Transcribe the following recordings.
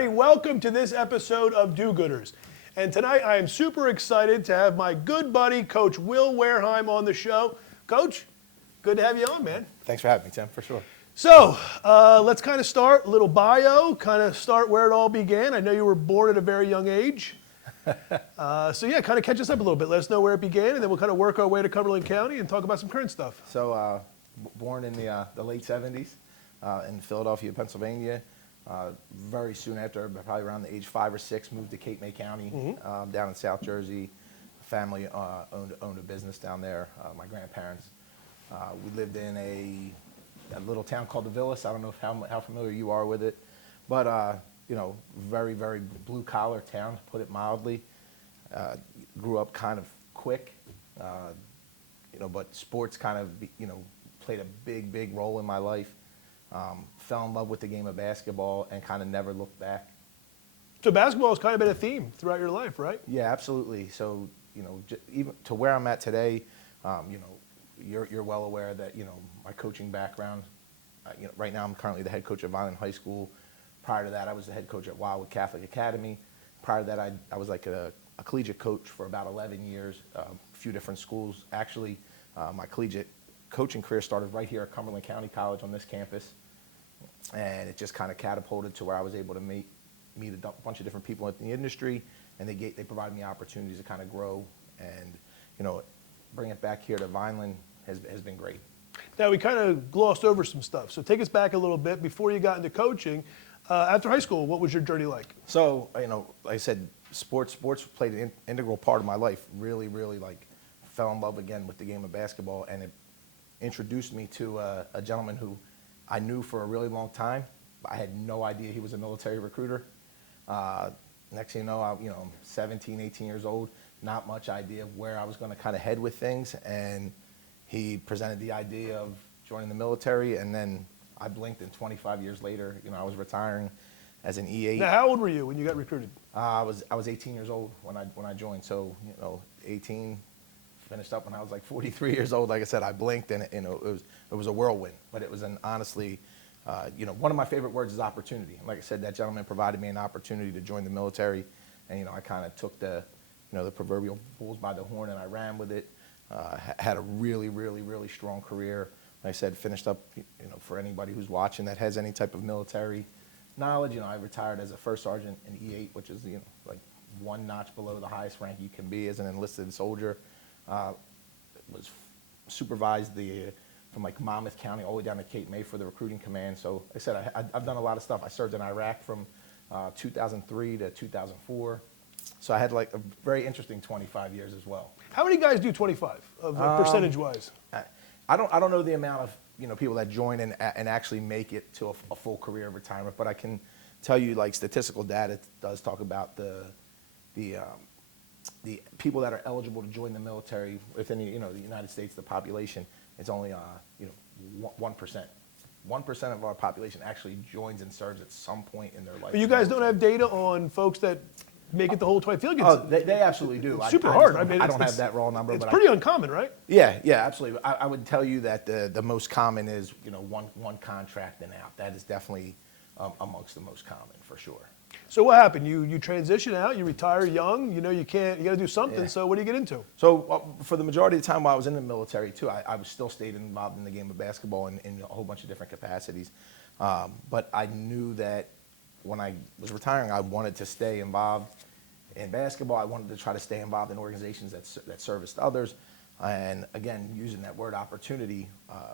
everybody. Welcome to this episode of Do-Gooders. And tonight I am super excited to have my good buddy, Coach Will Wareheim, on the show. Coach, good to have you on, man. Thanks for having me, Tim, for sure. So let's kind of start, a little bio, kind of start where it all began. I know you were born at a very young age. So yeah, kind of catch us up a little bit. Let us know where it began, and then we'll kind of work our way to Cumberland County and talk about some current stuff. So born in the late 70s in Philadelphia, Pennsylvania. Very soon after, probably around the age 5 or 6, moved to Cape May County, down in South Jersey. Family owned a business down there, my grandparents. We lived in a little town called the Villas. I don't know how familiar you are with it, but you know, very, very blue collar town, to put it mildly. Grew up kind of quick, you know, but sports kind of, you know, played a big role in my life. Fell in love with the game of basketball and kind of never looked back. So basketball has kind of been a theme throughout your life, right? Yeah, absolutely. So, you know, even to where I'm at today, you know, you're well aware that, you know, my coaching background, you know, right now I'm currently the head coach at Wareheim High School. Prior to that, I was the head coach at Wildwood Catholic Academy. Prior to that, I was like a collegiate coach for about 11 years, a few different schools. Actually, my collegiate coaching career started right here at Cumberland County College on this campus. And it just kind of catapulted to where I was able to meet a bunch of different people in the industry, and they provided me opportunities to kind of grow, and, you know, bring it back here to Vineland has been great. Now, we kind of glossed over some stuff, so take us back a little bit. Before you got into coaching, after high school, what was your journey like? So, you know, like I said, sports played an integral part of my life. Really, like, fell in love again with the game of basketball, and it introduced me to a gentleman who I knew for a really long time. I had no idea he was a military recruiter. Next thing you know, I'm 17, 18 years old, not much idea of where I was going to kind of head with things, and he presented the idea of joining the military, and then I blinked, and 25 years later, you know, I was retiring as an E8. Now, how old were you when you got recruited? I was 18 years old when I joined. So, you know, 18, finished up when I was like 43 years old. Like I said, I blinked, and you know, it was a whirlwind. But it was honestly, you know, one of my favorite words is opportunity. Like I said, that gentleman provided me an opportunity to join the military, and you know, I kind of took the proverbial bulls by the horn, and I ran with it. Had a really strong career. Like I said, finished up, you know, for anybody who's watching that has any type of military knowledge, you know, I retired as a first sergeant in E8, which is, you know, like one notch below the highest rank you can be as an enlisted soldier. Was supervised from like Monmouth County all the way down to Cape May for the recruiting command. So like I said, I've done a lot of stuff. I served in Iraq from 2003 to 2004. So I had like a very interesting 25 years as well. How many guys do 25, percentage-wise? I don't know the amount of, you know, people that join and actually make it to a full career of retirement, but I can tell you, like, statistical data does talk about the people that are eligible to join the military within the, you know, the United States. The population, it's only you know, 1%. 1% of our population actually joins and serves at some point in their life. But you guys don't have data on folks that make it the whole 20. Oh, they absolutely do. It's super hard. I mean, I don't have that raw number. It's but pretty uncommon, right? Yeah, absolutely. I would tell you that the most common is, you know, one contract and out. That is definitely amongst the most common, for sure. So what happened? You transition out, you retire young, you know, you got to do something. Yeah. So what do you get into? So for the majority of the time while I was in the military too, I was still stayed involved in the game of basketball in a whole bunch of different capacities. But I knew that when I was retiring, I wanted to stay involved in basketball. I wanted to try to stay involved in organizations that serviced others. And again, using that word opportunity,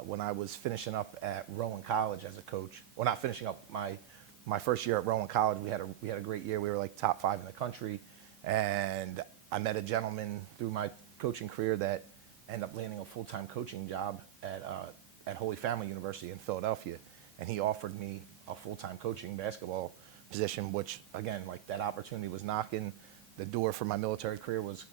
when I was finishing up at Rowan College as a coach, well, not finishing up my first year at Rowan College, we had a great year. We were like top 5 in the country, and I met a gentleman through my coaching career that ended up landing a full-time coaching job at Holy Family University in Philadelphia, and he offered me a full-time coaching basketball position, which again, like, that opportunity was knocking. The door for my military career was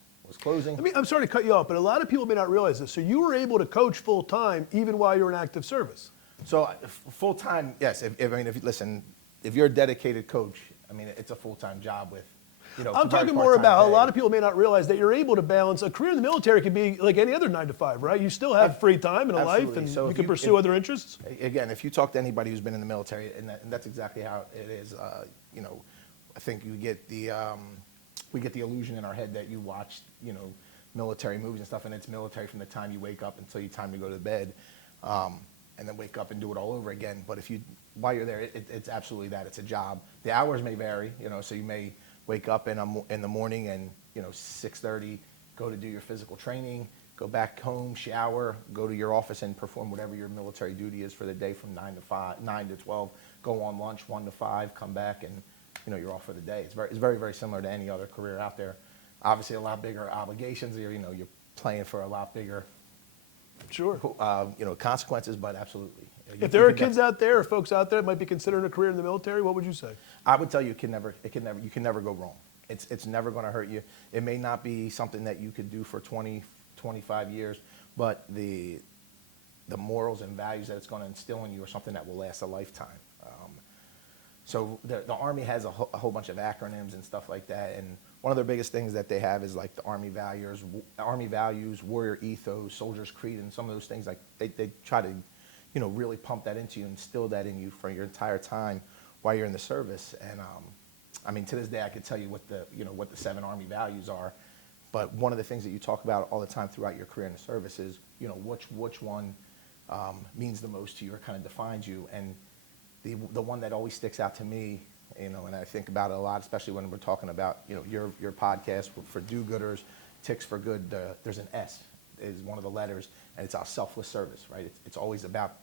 closing. I mean, I'm sorry to cut you off, but a lot of people may not realize this. So you were able to coach full-time even while you were in active service. So full-time, yes. If you're a dedicated coach, I mean, it's a full-time job with, you know. I'm talking more about how a lot of people may not realize that you're able to balance. A career in the military can be like any other 9 to 5, right? You still have free time and a life, and so you can pursue other interests. Again, if you talk to anybody who's been in the military, and that's exactly how it is, you know, I think we get the illusion in our head that you watch, military movies and stuff, and it's military from the time you wake up until you time to go to bed, and then wake up and do it all over again. But while you're there, it's absolutely that. It's a job. The hours may vary, so you may wake up in the morning and 6:30, go to do your physical training, go back home, shower, go to your office and perform whatever your military duty is for the day from 9 to 12, go on lunch 1 to 5, come back, and you're off for the day. It's very, very similar to any other career out there. Obviously, a lot bigger obligations. You're playing for a lot bigger, Sure. consequences, but absolutely. If there are kids out there or folks out there that might be considering a career in the military, what would you say? I would tell you, you can never go wrong. It's never going to hurt you. It may not be something that you could do for 20, 25 years, but the morals and values that it's going to instill in you are something that will last a lifetime. So the Army has a whole bunch of acronyms and stuff like that, and one of their biggest things that they have is like the Army values, warrior ethos, soldier's creed, and some of those things. Like they try to, really pump that into you, instill that in you for your entire time while you're in the service. And I mean, to this day, I could tell you what the 7 Army values are. But one of the things that you talk about all the time throughout your career in the service is, which one means the most to you or kind of defines you. And the one that always sticks out to me, and I think about it a lot, especially when we're talking about, your podcast for do-gooders, Ticks for Good. There's an S is one of the letters, and it's our selfless service, right? It's always about,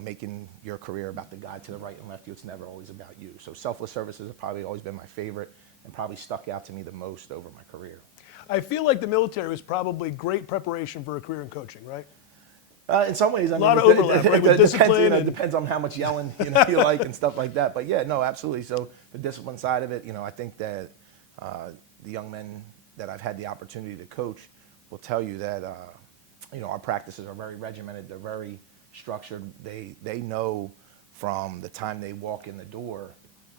making your career about the guy to the right and left you. It's never always about you. So selfless services have probably always been my favorite and probably stuck out to me the most over my career. I feel like the military was probably great preparation for a career in coaching, right? In some ways, I mean, a lot of overlap, right? With discipline. It depends on how much yelling you like and stuff like that. But yeah, no, absolutely. So the discipline side of it, I think that the young men that I've had the opportunity to coach will tell you that our practices are very regimented. They're very structured. They know from the time they walk in the door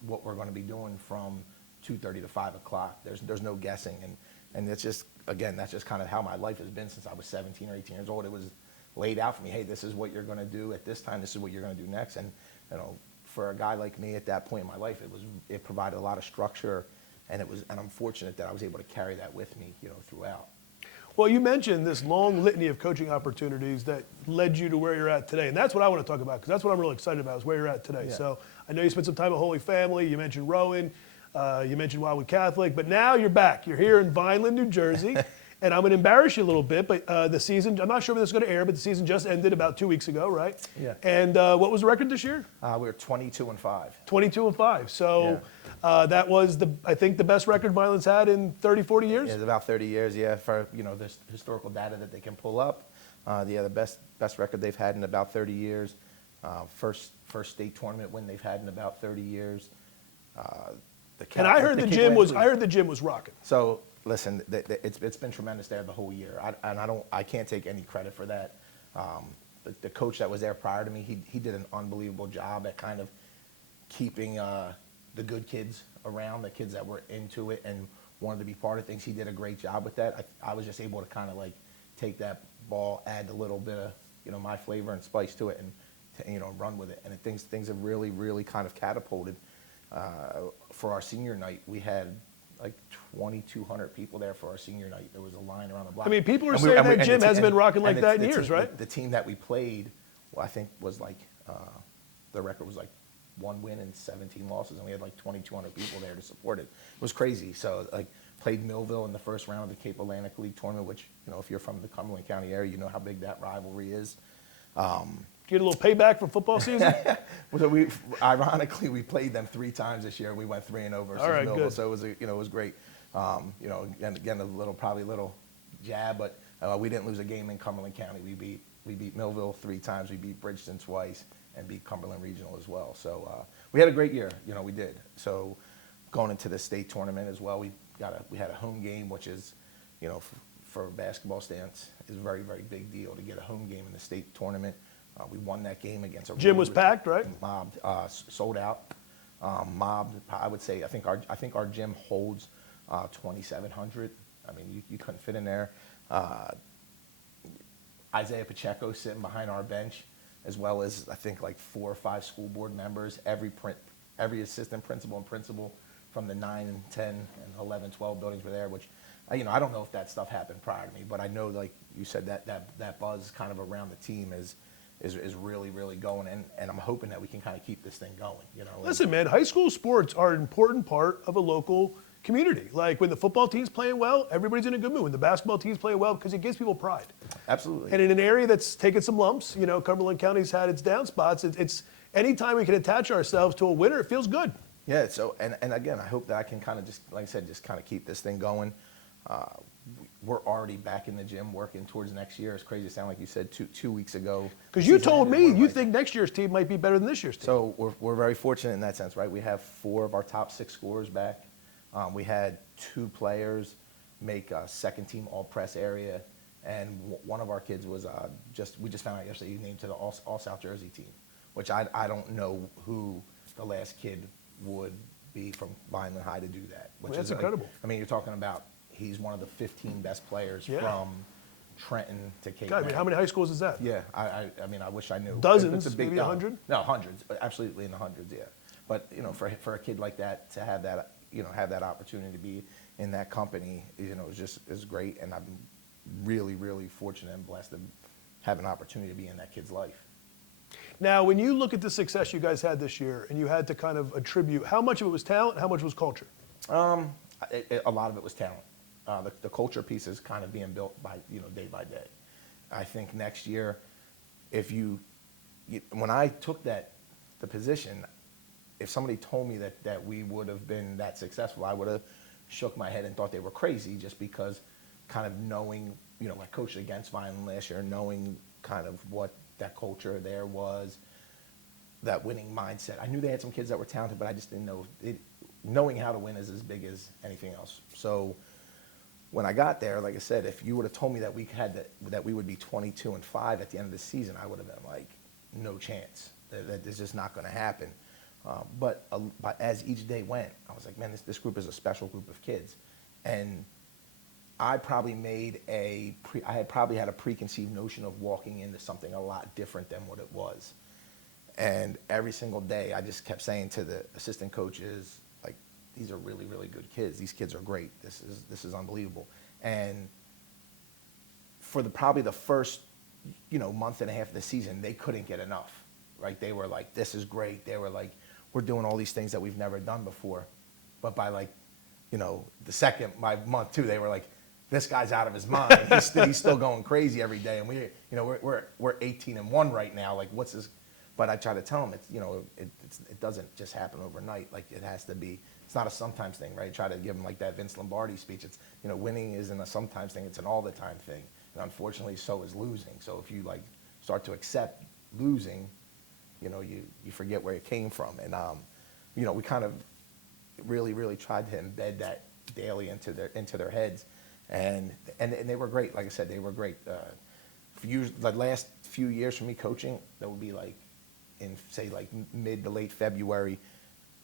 what we're going to be doing from 2:30 to 5 o'clock. There's no guessing, and it's just, again, that's just kind of how my life has been since I was 17 or 18 years old. It was laid out for me. Hey, this is what you're going to do at this time. This is what you're going to do next. And for a guy like me at that point in my life, it provided a lot of structure, and I'm fortunate that I was able to carry that with me, throughout. Well, you mentioned this long litany of coaching opportunities that led you to where you're at today, and that's what I want to talk about because that's what I'm really excited about is where you're at today. Yeah. So I know you spent some time at Holy Family. You mentioned Rowan. You mentioned Wildwood Catholic, but now you're back. You're here in Vineland, New Jersey. And I'm going to embarrass you a little bit, but the season, I'm not sure when this is going to air, but the season just ended about 2 weeks ago, right? Yeah. And what was the record this year? We were 22-5. 22-5. So that was, I think, the best record Vineland's had in 30, 40 years? It's about 30 years, yeah, for, this historical data that they can pull up. The best record they've had in about 30 years. First state tournament win they've had in about 30 years. And I heard the gym was rocking. So, listen, it's been tremendous there the whole year, I can't take any credit for that. The coach that was there prior to me, he did an unbelievable job at kind of keeping the good kids around, the kids that were into it and wanted to be part of things. He did a great job with that. I was just able to kind of like take that ball, add a little bit of my flavor and spice to it, and run with it. And things have really, really kind of catapulted. For our senior night, we had like 2,200 people there for our senior night. There was a line around the block. I mean, people are saying that gym hasn't been rocking like that in years, right? The team that we played, well, I think was like, the record was like 1 win and 17 losses, and we had like 2,200 people there to support it. It was crazy. So like played Millville in the first round of the Cape Atlantic League tournament, which, if you're from the Cumberland County area, you know how big that rivalry is. Get a little payback for football season? So ironically, we played them 3 times this year. We went 3-0 versus Millville, good. so it was great. And again, probably a little jab, but we didn't lose a game in Cumberland County. We beat Millville 3 times. We beat Bridgeton twice, and beat Cumberland Regional as well. So we had a great year. We did. So going into the state tournament as well, we had a home game, which is, for a basketball stance, is a very, very big deal to get a home game in the state tournament. We won that game against a Gym was packed, right? Mobbed, sold out. Mobbed. I would say I think our gym holds 2,700. I mean, you couldn't fit in there. Isaiah Pacheco sitting behind our bench, as well as I think like 4 or 5 school board members, every assistant principal and principal from the 9 and 10 and 11, 12 buildings were there, which, I don't know if that stuff happened prior to me, but I know, like you said, that buzz kind of around the team is really, really going, and I'm hoping that we can kind of keep this thing going. Listen, man, high school sports are an important part of a local community. Like when the football team's playing well, everybody's in a good mood. When the basketball team's playing well, because it gives people pride. Absolutely. And in an area that's taken some lumps, Cumberland County's had its down spots. It's anytime we can attach ourselves to a winner, it feels good. Yeah. So, and again, I hope that I can kind of just, like I said, just kind of keep this thing going. We're already back in the gym working towards next year. It's crazy to sound like you said 2 weeks ago. Because you told me you think next year's team might be better than this year's team. So we're very fortunate in that sense, right? We have 4 of our top 6 scorers back. We had 2 players make a second team all-press area, and one of our kids was we just found out yesterday he named to the all-South Jersey team, which I don't know who the last kid would be from Vineland High to do that. Which That's is incredible. You're talking about he's one of the 15 best players from Trenton to Cape God, May. how many high schools is that? Yeah, I wish I knew. Dozens, It's a big, maybe 100? No, hundreds, absolutely in the hundreds, yeah. But for a kid like that to have that, have that opportunity to be in that company, is great, and I'm really, really fortunate and blessed to have an opportunity to be in that kid's life. Now, when you look at the success you guys had this year, and you had to kind of attribute, how much of it was talent, how much was culture? A lot of it was talent. The culture piece is kind of being built by day by day. I think next year, when I took the position, if somebody told me that we would have been that successful, I would have shook my head and thought they were crazy, just because kind of knowing, I coached against Vineland last year, knowing kind of what that culture there was, that winning mindset. I knew they had some kids that were talented, but I just didn't know knowing how to win is as big as anything else. So when I got there, like I said, if you would have told me that we would be 22-5 at the end of the season, I would have been like, no chance. That is just not going to happen. But as each day went, I was like, man, this group is a special group of kids, and I probably had a preconceived notion of walking into something a lot different than what it was. And every single day, I just kept saying to the assistant coaches, like, these are really, really good kids. These kids are great. This is unbelievable. And for probably the first, month and a half of the season, they couldn't get enough, right? They were like, this is great. They were like, we're doing all these things that we've never done before. But by by month 2, they were like, this guy's out of his mind. He's still going crazy every day. And we're 18-1 right now. Like, what's this? But I try to tell them, it doesn't just happen overnight. Like, it has to be. It's not a sometimes thing, right? Try to give them like that Vince Lombardi speech. It's winning isn't a sometimes thing. It's an all the time thing. And unfortunately, so is losing. So if you start to accept losing, you forget where it came from. And we kind of really, really tried to embed that daily into their heads. And they were great. Like I said, they were great. The last few years for me coaching, that would be like in, say, like mid to late February,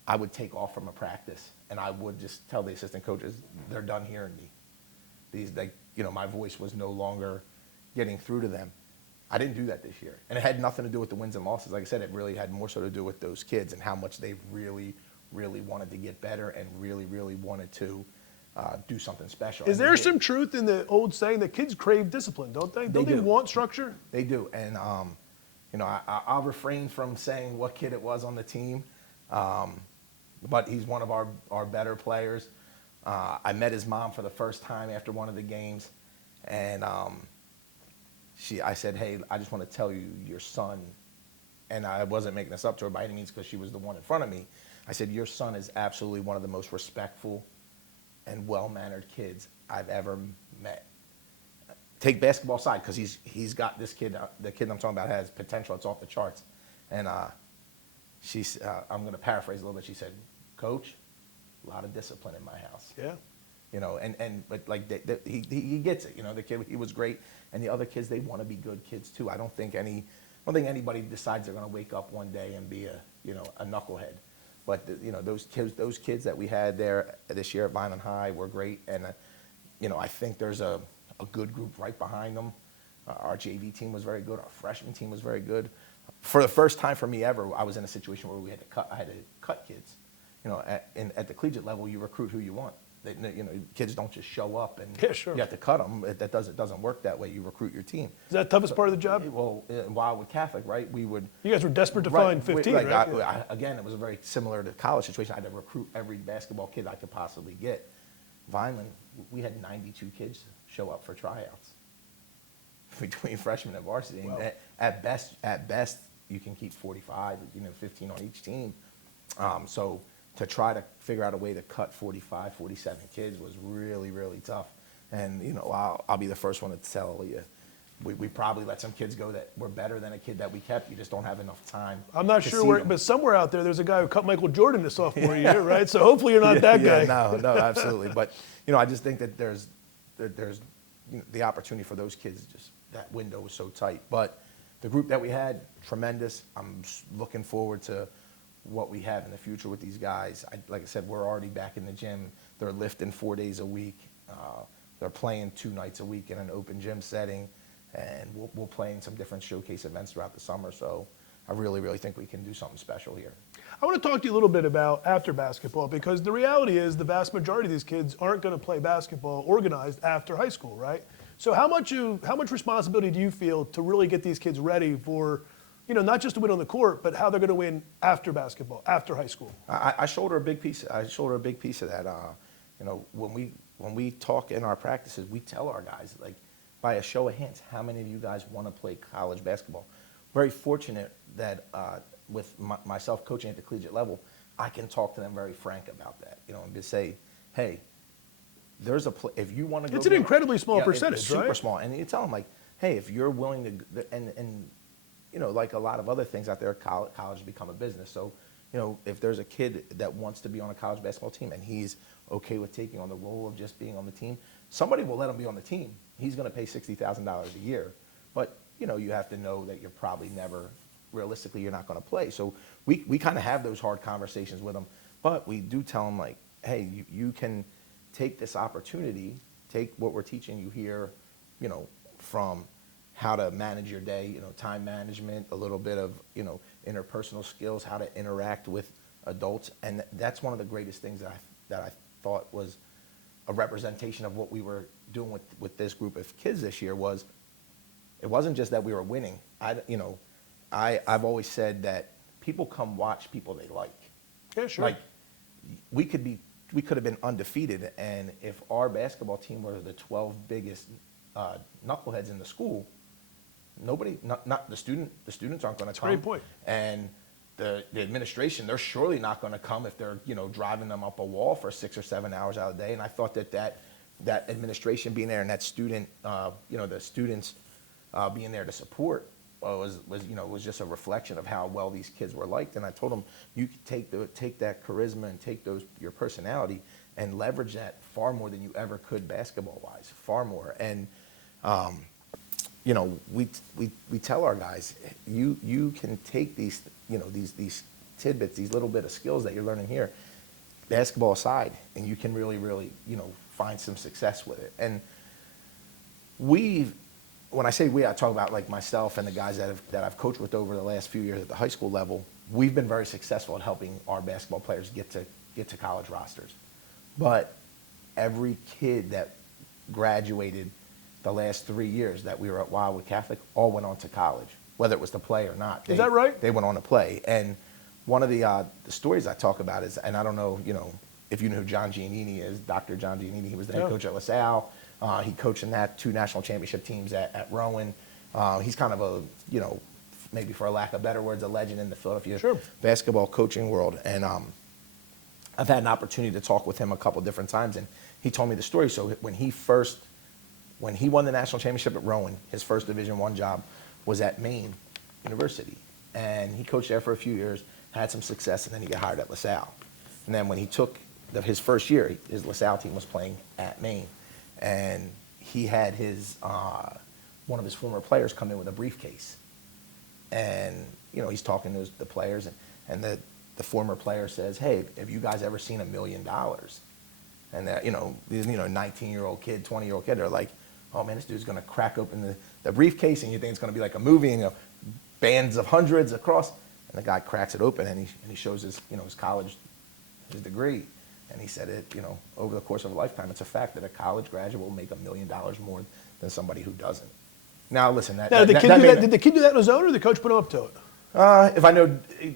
I would take off from a practice, and I would just tell the assistant coaches, they're done hearing me. My voice was no longer getting through to them. I didn't do that this year. And it had nothing to do with the wins and losses. Like I said, it really had more so to do with those kids and how much they really, really wanted to get better and really, really wanted to do something special. Is there some truth in the old saying that kids crave discipline, don't they? Don't they want structure? They do. And, I'll refrain from saying what kid it was on the team, but he's one of our better players. I met his mom for the first time after one of the games, and I said, hey, I just want to tell you, your son, and I wasn't making this up to her by any means because she was the one in front of me. I said, your son is absolutely one of the most respectful and well-mannered kids I've ever met. Take basketball aside, because he's got this kid, the kid I'm talking about has potential. It's off the charts. And I'm going to paraphrase a little bit. She said, Coach, a lot of discipline in my house. Yeah. But like he gets it. The kid, he was great, and the other kids, they want to be good kids too. I don't think anybody decides they're going to wake up one day and be a knucklehead. But those kids that we had there this year at Vineland High were great, and I think there's a good group right behind them. Our JV team was very good. Our freshman team was very good. For the first time for me ever, I was in a situation where I had to cut kids. at the collegiate level, you recruit who you want. Kids don't just show up and Yeah, sure. you have to cut them. It doesn't work that way. You recruit your team. Is that the toughest part of the job? Well, in Wildwood Catholic, right? We would. You guys were desperate to Right, find 15, like, right? Again, it was very similar to college situation. I had to recruit every basketball kid I could possibly get. Vineland, we had 92 kids show up for tryouts between freshmen and varsity. Wow. And at best, you can keep 45, 15 on each team. So to try to figure out a way to cut 45, 47 kids was really, really tough. And I'll be the first one to tell you, we probably let some kids go that were better than a kid that we kept. You just don't have enough time. I'm not to sure see where, them. but somewhere out there, there's a guy who cut Michael Jordan his sophomore year, right? So hopefully you're not that guy. No, absolutely. But I just think that there's the opportunity for those kids. Just that window was so tight. But the group that we had, tremendous. I'm looking forward to what we have in the future with these guys. Like I said, we're already back in the gym. They're lifting 4 days a week. They're playing 2 nights a week in an open gym setting, and we'll play in some different showcase events throughout the summer. So I really, really think we can do something special here. I want to talk to you a little bit about after basketball, because the reality is the vast majority of these kids aren't going to play basketball organized after high school, right? So how much responsibility do you feel to really get these kids ready for, not just to win on the court, but how they're going to win after basketball, after high school? I shoulder a big piece. I shoulder a big piece of that. When we talk in our practices, we tell our guys, like, by a show of hands, how many of you guys want to play college basketball? Very fortunate that with myself coaching at the collegiate level, I can talk to them very frank about that. And just say, hey, there's if you want to go. It's an incredibly small percentage, it's super right? small, and you tell them, like, hey, if you're willing to, and like a lot of other things out there, college has become a business. So, if there's a kid that wants to be on a college basketball team and he's okay with taking on the role of just being on the team, somebody will let him be on the team. He's going to pay $60,000 a year, but you have to know that you're probably never, realistically, you're not going to play. So we kind of have those hard conversations with them, but we do tell them, like, hey, you can take this opportunity, take what we're teaching you here, from how to manage your day, time management, a little bit of, interpersonal skills, how to interact with adults. And that's one of the greatest things that I thought was a representation of what we were doing with this group of kids this year. Was it wasn't just that we were winning. I've always said that people come watch people they like. Yeah, sure. Like, we could have been undefeated, and if our basketball team were the 12 biggest knuckleheads in the school, not the students aren't going to come. Great point. And the administration, they're surely not going to come if they're driving them up a wall for 6 or 7 hours out of the day. And I thought that administration being there and that student, the students being there to support was just a reflection of how well these kids were liked. And I told them, you could take that charisma and take your personality and leverage that far more than you ever could basketball wise, far more. And we tell our guys, you can take these these tidbits, these little bit of skills that you're learning here, basketball aside, and you can really, really find some success with it. And when I say we, I talk about, like, myself and the guys that I've coached with over the last few years at the high school level. We've been very successful at helping our basketball players get to college rosters. But every kid that graduated the last 3 years that we were at Wildwood Catholic all went on to college, whether it was to play or not. Is that right? They went on to play. And one of the stories I talk about is, and I don't know, if you know who John Giannini is, Dr. John Giannini. He was the head coach at LaSalle. He coached in that 2 national championship teams at Rowan. He's kind of a, maybe for a lack of better words, a legend in the Philadelphia basketball coaching world. And I've had an opportunity to talk with him a couple different times, and he told me the story. So when he won the national championship at Rowan, his first Division I job was at Maine University. And he coached there for a few years, had some success, and then he got hired at LaSalle. And then when he took his first year, his LaSalle team was playing at Maine. And he had one of his former players come in with a briefcase. And, he's talking to the players, and the former player says, hey, have you guys ever seen $1 million? And these 19-year-old kid, 20-year-old kid, they're like, oh man, this dude's gonna crack open the briefcase, and you think it's gonna be like a movie, and bands of hundreds across. And the guy cracks it open, and he shows his college his degree. And he said over the course of a lifetime, it's a fact that a college graduate will make $1 million more than somebody who doesn't. Now, listen, Did the kid do that on his own, or did the coach put him up to it? If I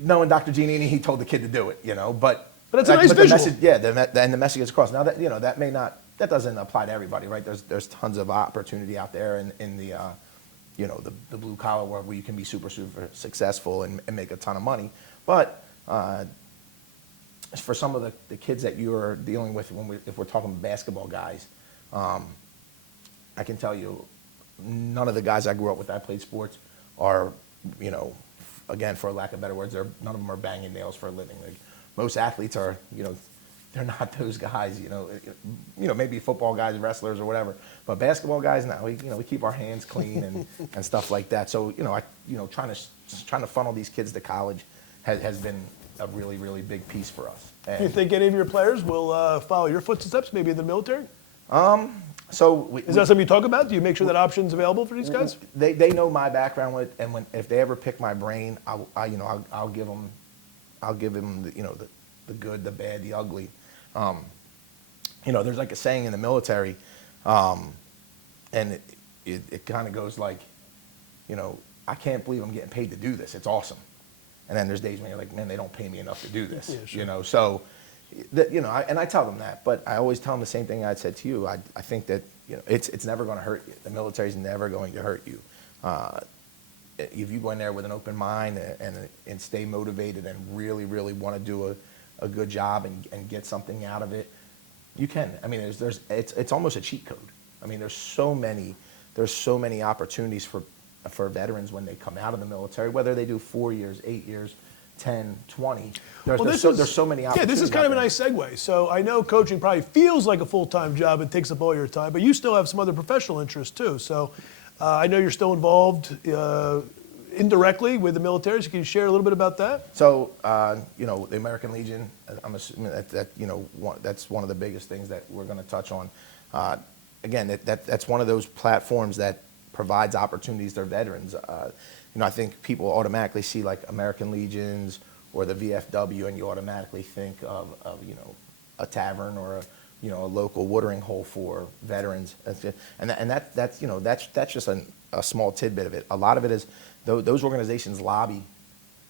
knowing Dr. Giannini, he told the kid to do it, but it's a nice visual. The message, and the message is across. Now that doesn't apply to everybody, right? There's tons of opportunity out there in the the blue collar world where you can be super successful and make a ton of money. But for some of the kids that you're dealing with, if we're talking basketball guys, I can tell you, none of the guys I grew up with that played sports are, again, for lack of better words, none of them are banging nails for a living. Like, most athletes are, they're not those guys. Maybe football guys, wrestlers, or whatever. But basketball guys, now we keep our hands clean and stuff like that. So trying to funnel these kids to college has been a really, really big piece for us. Do you think any of your players will follow your footsteps, maybe in the military? Is that something you talk about? Do you make sure that option's available for these guys? They know my background with it, and if they ever pick my brain, I'll give them the good, the bad, the ugly. There's like a saying in the military, and it kind of goes like, I can't believe I'm getting paid to do this. It's awesome. And then there's days when you're like, man, they don't pay me enough to do this. Yeah, sure. So, and I tell them that, but I always tell them the same thing I said to you. I think that it's never going to hurt you. The military's never going to hurt you. If you go in there with an open mind and stay motivated and really, really want to do a good job and get something out of it, you can. I mean, it's almost a cheat code. I mean, there's so many opportunities for veterans when they come out of the military, whether they do 4 years, 8 years, 10, 20. There's so many opportunities. Yeah, this is kind of a nice segue. So I know coaching probably feels like a full-time job and takes up all your time, but you still have some other professional interests too. So I know you're still involved indirectly with the military. So can you share a little bit about that? So, the American Legion, I'm assuming that's one of the biggest things that we're going to touch on. Again, that's one of those platforms that provides opportunities to veterans. I think people automatically see like American Legions or the VFW, and you automatically think of a tavern or a local watering hole for veterans. That's just a small tidbit of it. A lot of it is those organizations lobby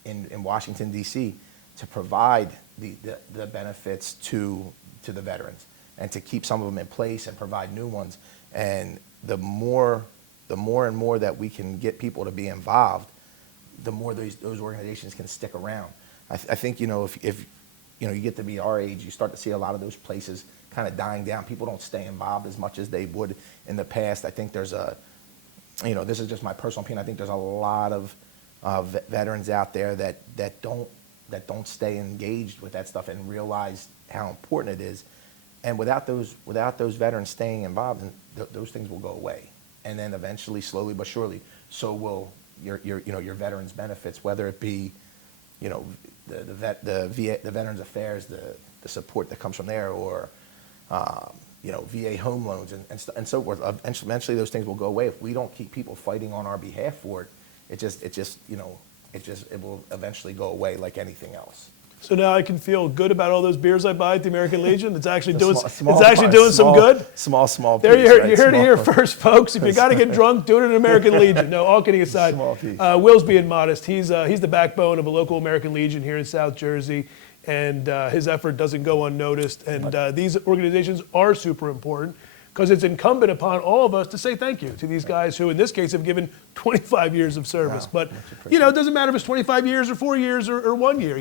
in Washington D.C. to provide the benefits to the veterans and to keep some of them in place and provide new ones. And the more and more that we can get people to be involved, the more those organizations can stick around. I think if you get to be our age, you start to see a lot of those places kind of dying down. People don't stay involved as much as they would in the past. I think there's this is just my personal opinion. I think there's a lot of veterans out there that don't stay engaged with that stuff and realize how important it is. And without those veterans staying involved, those things will go away. And then eventually, slowly but surely, so will your veterans benefits, whether it be the Veterans Affairs, the support that comes from there, or VA home loans and so forth. Eventually, those things will go away if we don't keep people fighting on our behalf for it. It will eventually go away like anything else. So now I can feel good about all those beers I buy at the American Legion. It's actually doing some good. Small. There piece, you heard it here first, folks. If you got to get drunk, do it at American Legion. No, all kidding aside. Small piece. Will's being modest. He's the backbone of a local American Legion here in South Jersey, and his effort doesn't go unnoticed. And these organizations are super important because it's incumbent upon all of us to say thank you to these guys who, in this case, have given 25 years of service. Wow, but it doesn't matter if it's 25 years or 4 years or 1 year.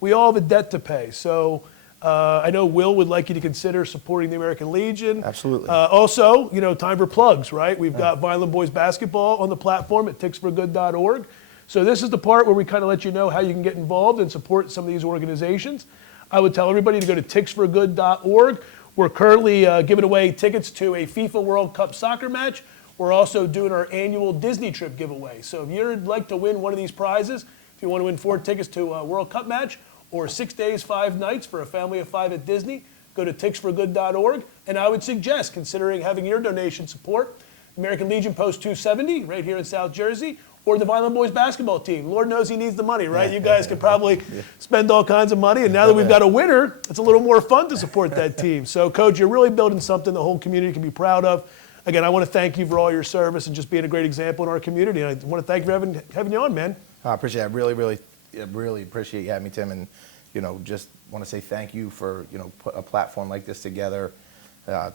We all have a debt to pay. So I know Will would like you to consider supporting the American Legion. Absolutely. Also, time for plugs, right? We've got Violent Boys Basketball on the platform at ticksforgood.org. So this is the part where we kind of let you know how you can get involved and support some of these organizations. I would tell everybody to go to ticksforgood.org. We're currently giving away tickets to a FIFA World Cup soccer match. We're also doing our annual Disney trip giveaway. So if you'd like to win one of these prizes, if you want to win 4 tickets to a World Cup match or 6 days, 5 nights for a family of 5 at Disney, go to ticksforgood.org. And I would suggest considering having your donation support American Legion Post 270 right here in South Jersey, or the Violent Boys basketball team. Lord knows he needs the money, right? You guys could probably spend all kinds of money, and now that we've got a winner, it's a little more fun to support that team. So, Coach, you're really building something the whole community can be proud of. Again, I want to thank you for all your service and just being a great example in our community. And I want to thank you for having you on, man. I appreciate it. I really appreciate you having me, Tim, and just want to say thank you for put a platform like this together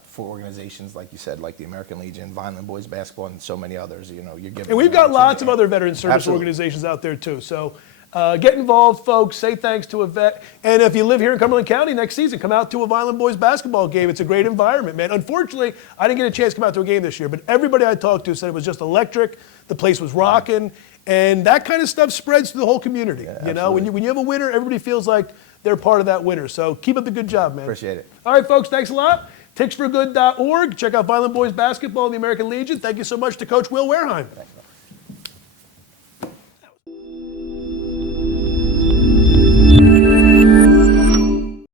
for organizations like you said, like the American Legion, Violent Boys Basketball, and so many others. You're giving. And we've got lots of other veteran service Absolutely. organizations out there too. So get involved, folks. Say thanks to a vet. And if you live here in Cumberland County next season, come out to a Violent Boys basketball game. It's a great environment, man. Unfortunately, I didn't get a chance to come out to a game this year, but everybody I talked to said it was just electric. The place was rocking. And that kind of stuff spreads to the whole community. Yeah, When you have a winner, everybody feels like they're part of that winner. So keep up the good job, man. Appreciate it. All right, folks, thanks a lot. Ticksforgood.org. Check out Violent Boys Basketball and the American Legion. Thank you so much to Coach Will Wareheim.